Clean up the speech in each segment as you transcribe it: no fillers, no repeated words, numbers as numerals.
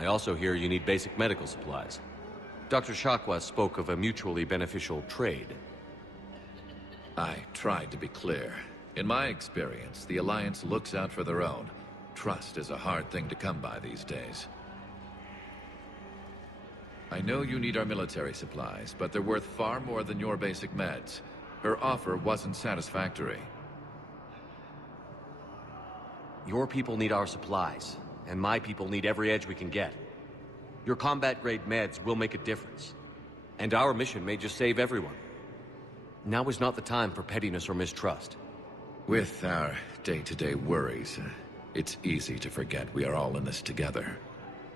I also hear you need basic medical supplies. Dr. Shakwa spoke of a mutually beneficial trade. I tried to be clear. In my experience, the Alliance looks out for their own. Trust is a hard thing to come by these days. I know you need our military supplies, but they're worth far more than your basic meds. Her offer wasn't satisfactory. Your people need our supplies, and my people need every edge we can get. Your combat-grade meds will make a difference. And our mission may just save everyone. Now is not the time for pettiness or mistrust. With our day-to-day worries, it's easy to forget we are all in this together.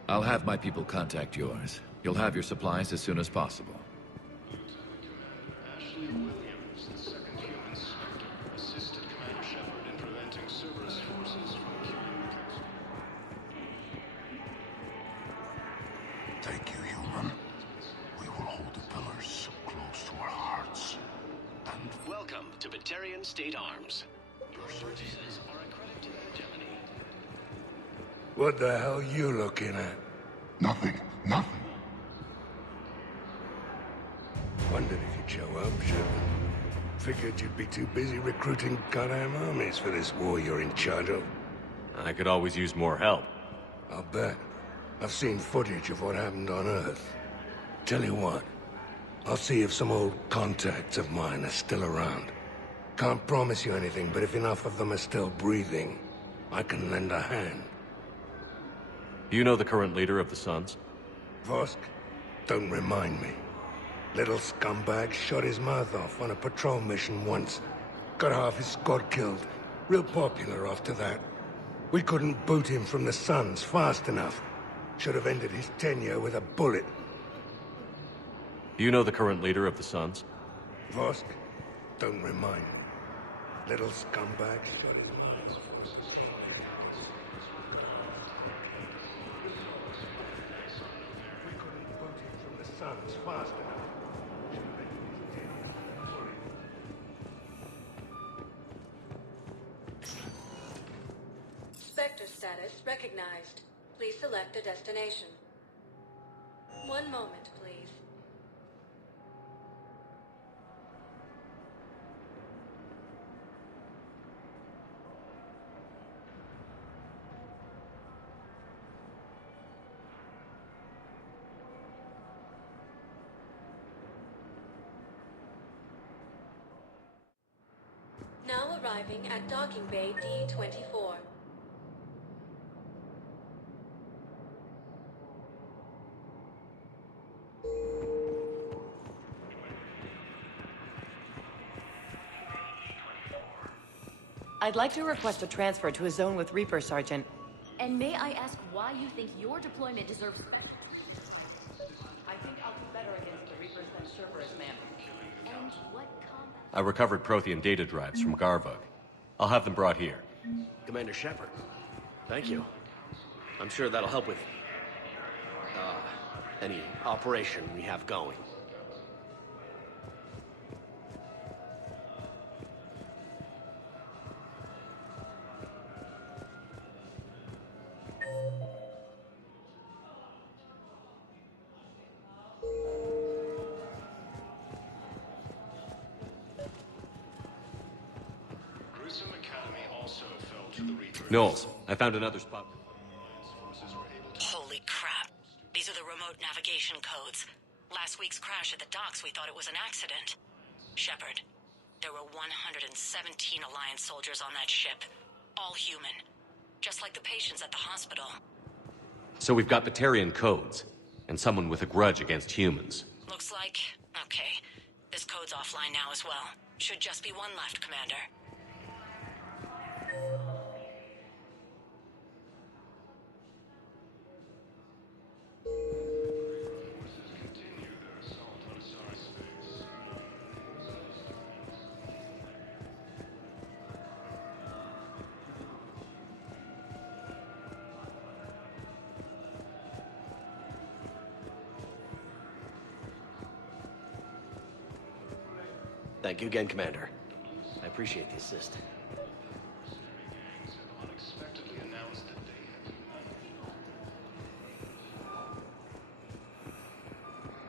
I'll have my people contact yours. You'll have your supplies as soon as possible. Ashley Williams, the second human Spectre, assisted Commander Shepard in preventing Cerberus forces from killing the Council. Thank you, human. We will hold the pillars close to our hearts. And welcome to Batarian State Arms. Your services are a credit to Gemini. What the hell you looking at? nothing. Wondered if you'd show up, Shepard. Figured you'd be too busy recruiting goddamn armies for this war you're in charge of. I could always use more help. I'll bet. I've seen footage of what happened on Earth. Tell you what, I'll see if some old contacts of mine are still around. Can't promise you anything, but if enough of them are still breathing, I can lend a hand. You know the current leader of the Suns? Vosk? Don't remind me. Little scumbag shot his mouth off on a patrol mission once. Got half his squad killed. Real popular after that. We couldn't boot him from the Suns fast enough. Should have ended his tenure with a bullet. You know the current leader of the Suns? Vosk? Don't remind me. Little scumbag shot his mouth off. We couldn't boot him from the Suns fast enough. Spectre status recognized. Please select a destination. One moment, please. Now arriving at Docking Bay D-24. I'd like to request a transfer to a zone with Reaper, Sergeant. And may I ask why you think your deployment deserves... I think I'll do better against the Reapers than Cerberus, ma'am. And what combat... I recovered Prothean data drives from Garvug. I'll have them brought here. Commander Shepard, thank you. I'm sure that'll help with... any operation we have going. Knowles, I found another spot. Holy crap. These are the remote navigation codes. Last week's crash at the docks, we thought it was an accident. Shepard, there were 117 Alliance soldiers on that ship. All human. Just like the patients at the hospital. So we've got Batarian codes, and someone with a grudge against humans. Looks like... okay. This code's offline now as well. Should just be one left, Commander. Thank you again, Commander. I appreciate the assist. Unexpectedly announced that they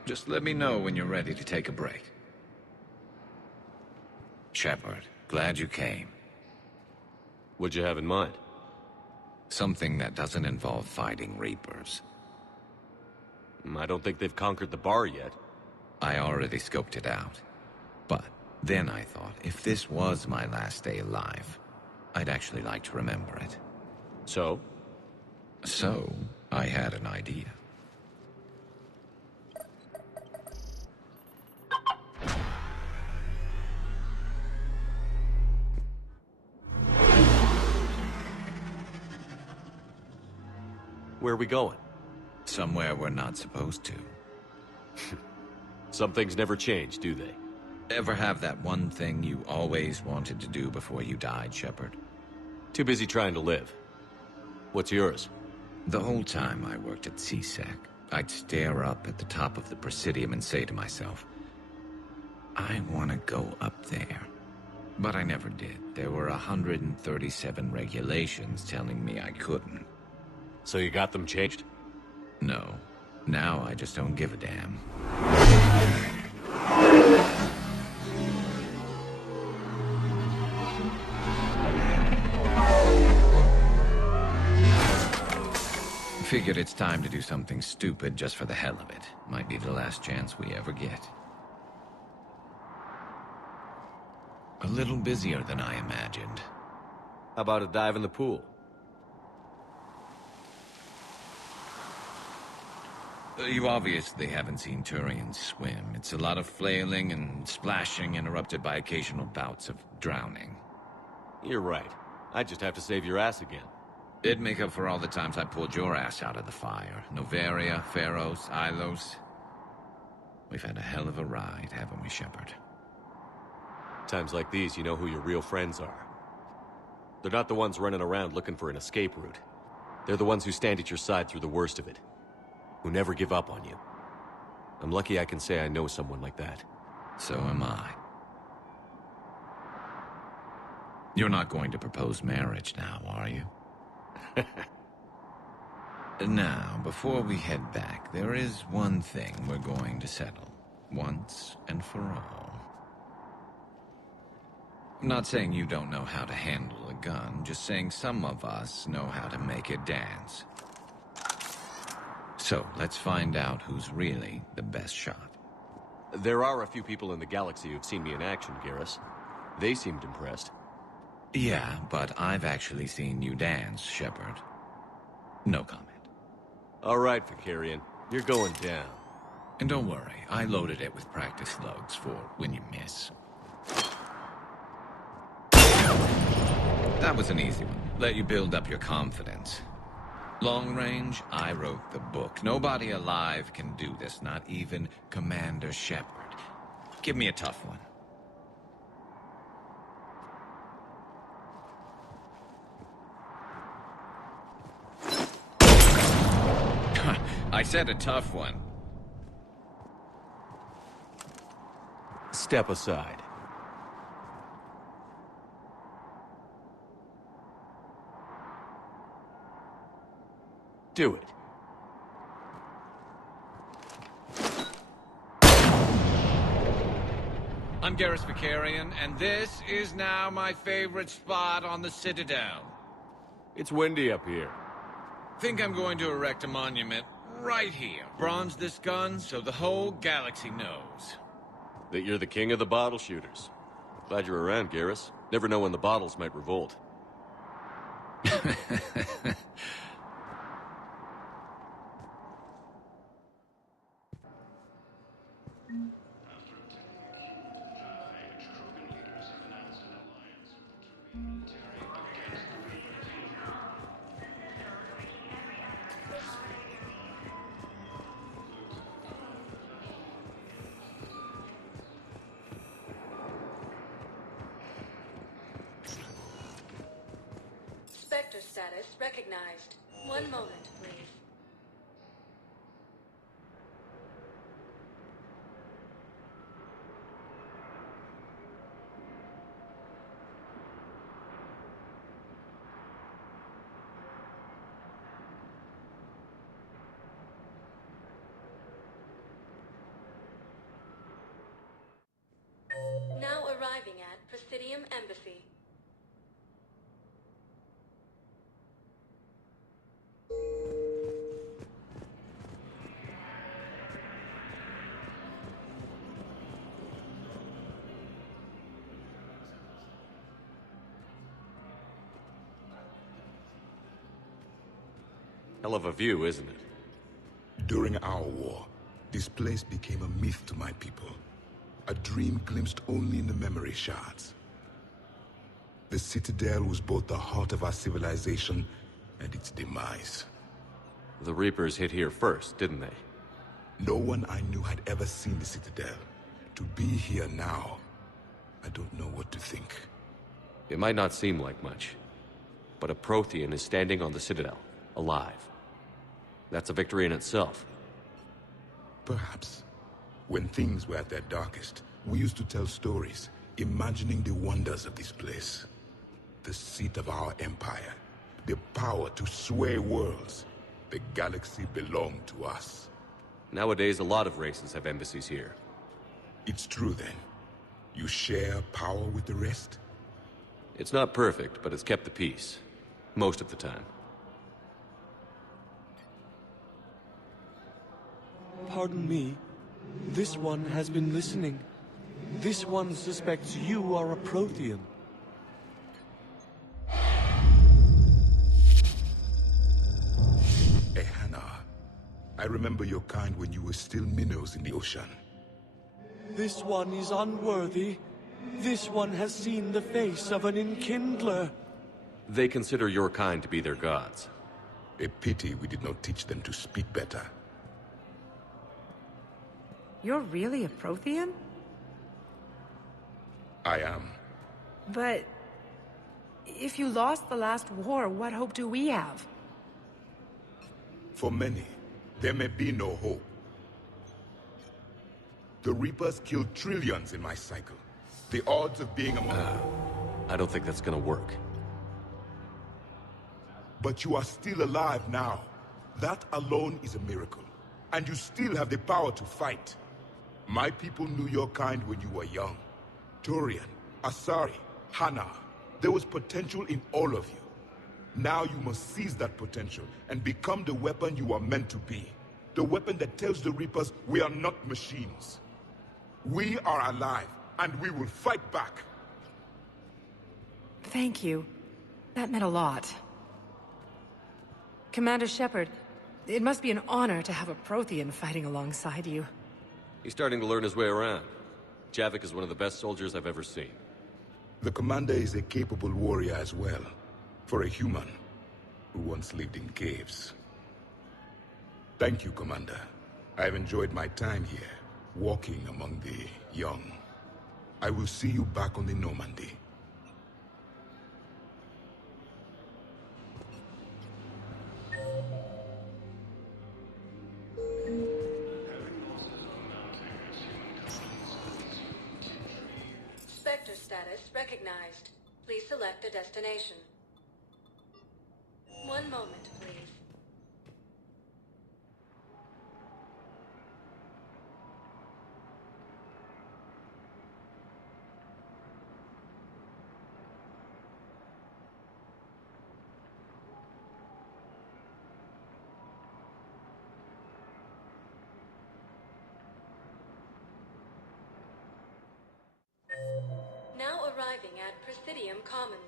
Just let me know when you're ready to take a break. Shepard, glad you came. What'd you have in mind? Something that doesn't involve fighting Reapers. I don't think they've conquered the bar yet. I already scoped it out. But then I thought, if this was my last day alive, I'd actually like to remember it. So? So, I had an idea. Where are we going? Somewhere we're not supposed to. Some things never change, do they? Ever have that one thing you always wanted to do before you died, Shepard? Too busy trying to live. What's yours? The whole time I worked at CSEC, I'd stare up at the top of the Presidium and say to myself, I want to go up there. But I never did. There were 137 regulations telling me I couldn't. So you got them changed? No. Now I just don't give a damn. Figured it's time to do something stupid just for the hell of it. Might be the last chance we ever get. A little busier than I imagined. How about a dive in the pool? You obviously haven't seen Turians swim. It's a lot of flailing and splashing interrupted by occasional bouts of drowning. You're right. I just have to save your ass again. It'd make up for all the times I pulled your ass out of the fire. Noveria, Pharos, Ilos. We've had a hell of a ride, haven't we, Shepard? Times like these, you know who your real friends are. They're not the ones running around looking for an escape route. They're the ones who stand at your side through the worst of it. Who never give up on you. I'm lucky I can say I know someone like that. So am I. You're not going to propose marriage now, are you? Now, before we head back, there is one thing we're going to settle. Once and for all. I'm not saying you don't know how to handle a gun, just saying some of us know how to make it dance. So, let's find out who's really the best shot. There are a few people in the galaxy who've seen me in action, Garrus. They seemed impressed. Yeah, but I've actually seen you dance, Shepard. No comment. All right, Vicarian. You're going down. And don't worry, I loaded it with practice slugs for when you miss. That was an easy one. Let you build up your confidence. Long range, I wrote the book. Nobody alive can do this, not even Commander Shepard. Give me a tough one. I said a tough one. Step aside. Do it. I'm Garrus Vicarian, and this is now my favorite spot on the Citadel. It's windy up here. Think I'm going to erect a monument right here. Bronze this gun so the whole galaxy knows. That you're the king of the bottle shooters. Glad you're around, Garrus. Never know when the bottles might revolt. Spectre status recognized. One moment, please. arriving at Presidium Embassy. Hell of a view, isn't it? During our war, this place became a myth to my people. A dream glimpsed only in the memory shards. The Citadel was both the heart of our civilization and its demise. The Reapers hit here first, didn't they? No one I knew had ever seen the Citadel. To be here now, I don't know what to think. It might not seem like much, but a Prothean is standing on the Citadel, alive. That's a victory in itself. Perhaps. When things were at their darkest, we used to tell stories, imagining the wonders of this place. The seat of our empire, the power to sway worlds. The galaxy belonged to us. Nowadays, a lot of races have embassies here. It's true then. You share power with the rest? It's not perfect, but it's kept the peace. Most of the time. Pardon me. This one has been listening. This one suspects you are a Prothean. Hannah, I remember your kind when you were still minnows in the ocean. This one is unworthy. This one has seen the face of an enkindler. They consider your kind to be their gods. A pity we did not teach them to speak better. You're really a Prothean? I am. But if you lost the last war, what hope do we have? For many, there may be no hope. The Reapers killed trillions in my cycle. The odds of being among I don't think that's gonna work. But you are still alive now. That alone is a miracle. And you still have the power to fight. My people knew your kind when you were young. Turian, Asari, Hannah. There was potential in all of you. Now you must seize that potential and become the weapon you are meant to be. The weapon that tells the Reapers we are not machines. We are alive, and we will fight back. Thank you. That meant a lot. Commander Shepard, it must be an honor to have a Prothean fighting alongside you. He's starting to learn his way around. Javik is one of the best soldiers I've ever seen. The Commander is a capable warrior as well. For a human who once lived in caves. Thank you, Commander. I've enjoyed my time here, walking among the young. I will see you back on the Normandy. Spectre status recognized. Please select a destination. One moment, please. Now arriving at Presidium Commons.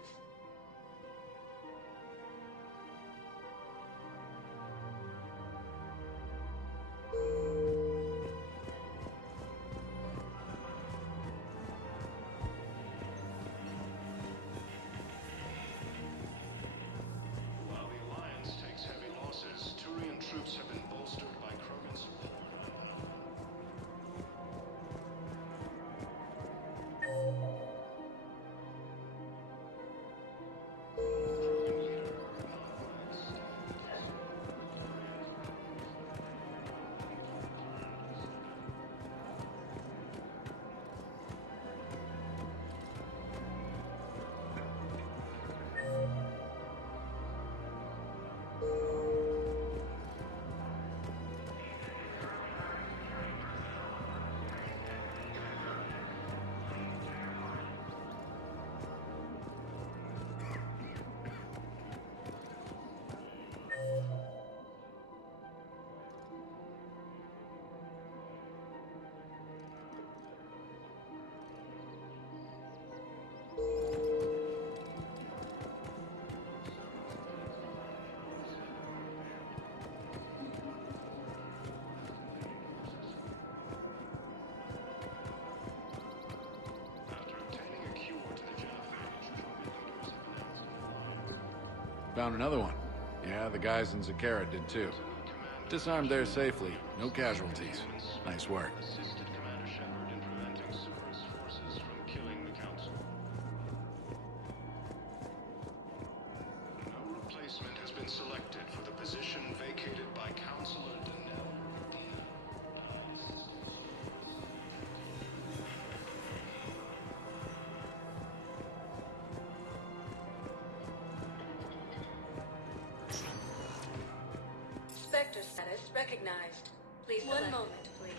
While the Alliance takes heavy losses, Turian troops have been bolstered by Krogan's support. Found another one. Yeah, the guys in Zakara did too. Disarmed there safely. No casualties. Nice work. Assisted Commander Shepard in preventing Cerberus forces from killing the Council. No replacement has been selected for the position vacated by Councilor Donnell. Spectre status recognized. Please select. One moment, please.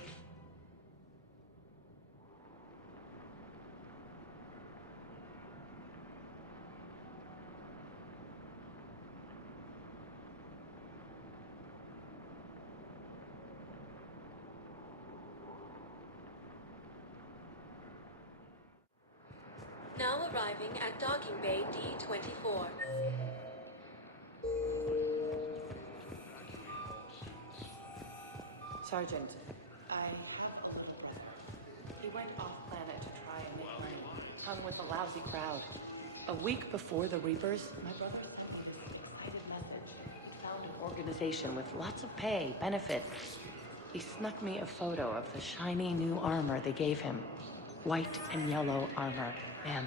Now arriving at docking bay D-24. Sergeant, I have opened the record. He went off-planet to try and make money. Hung with a lousy crowd. A week before the Reapers, my brother sent me this excited message. Found an organization with lots of pay, benefits. He snuck me a photo of the shiny new armor they gave him. White and yellow armor. Man.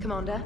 Commander?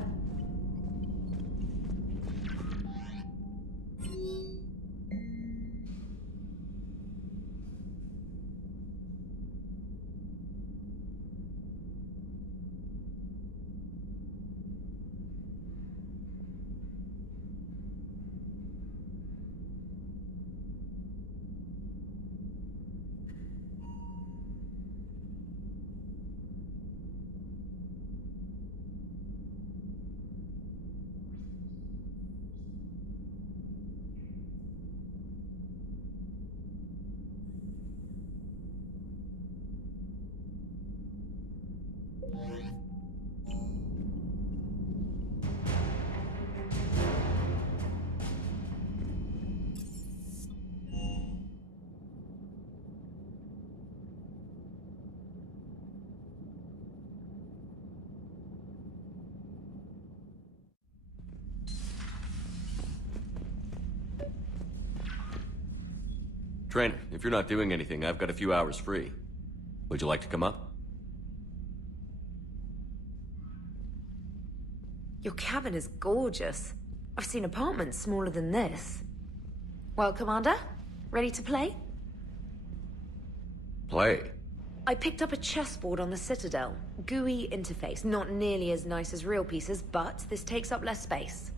Trainer, if you're not doing anything, I've got a few hours free. Would you like to come up? Your cabin is gorgeous. I've seen apartments smaller than this. Well, Commander, ready to play? Play? I picked up a chessboard on the Citadel. GUI interface, not nearly as nice as real pieces, but this takes up less space.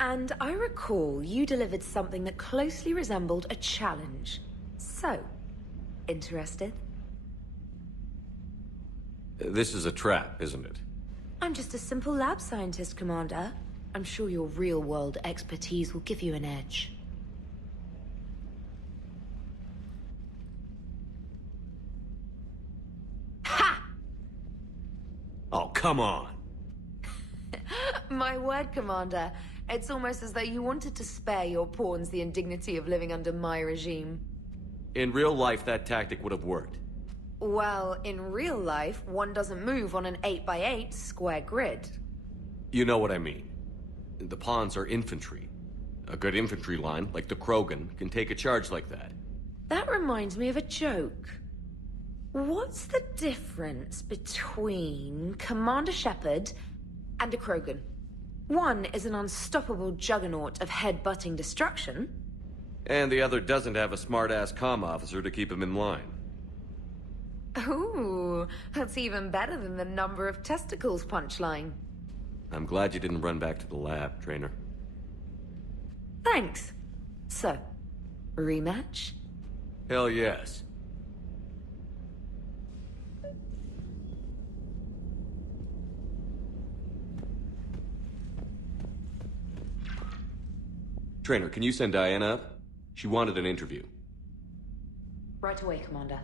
And I recall you delivered something that closely resembled a challenge. So, interested? This is a trap, isn't it? I'm just a simple lab scientist, Commander. I'm sure your real-world expertise will give you an edge. Ha! Oh, come on! My word, Commander. It's almost as though you wanted to spare your pawns the indignity of living under my regime. In real life, that tactic would have worked. Well, in real life, one doesn't move on an 8x8 square grid. You know what I mean. The pawns are infantry. A good infantry line, like the Krogan, can take a charge like that. That reminds me of a joke. What's the difference between Commander Shepard and a Krogan? One is an unstoppable juggernaut of head-butting destruction. And the other doesn't have a smart-ass comm officer to keep him in line. Ooh, that's even better than the number of testicles punchline. I'm glad you didn't run back to the lab, Trainer. Thanks. So, rematch? Hell yes. Trainer, can you send Diana up? She wanted an interview. Right away, Commander.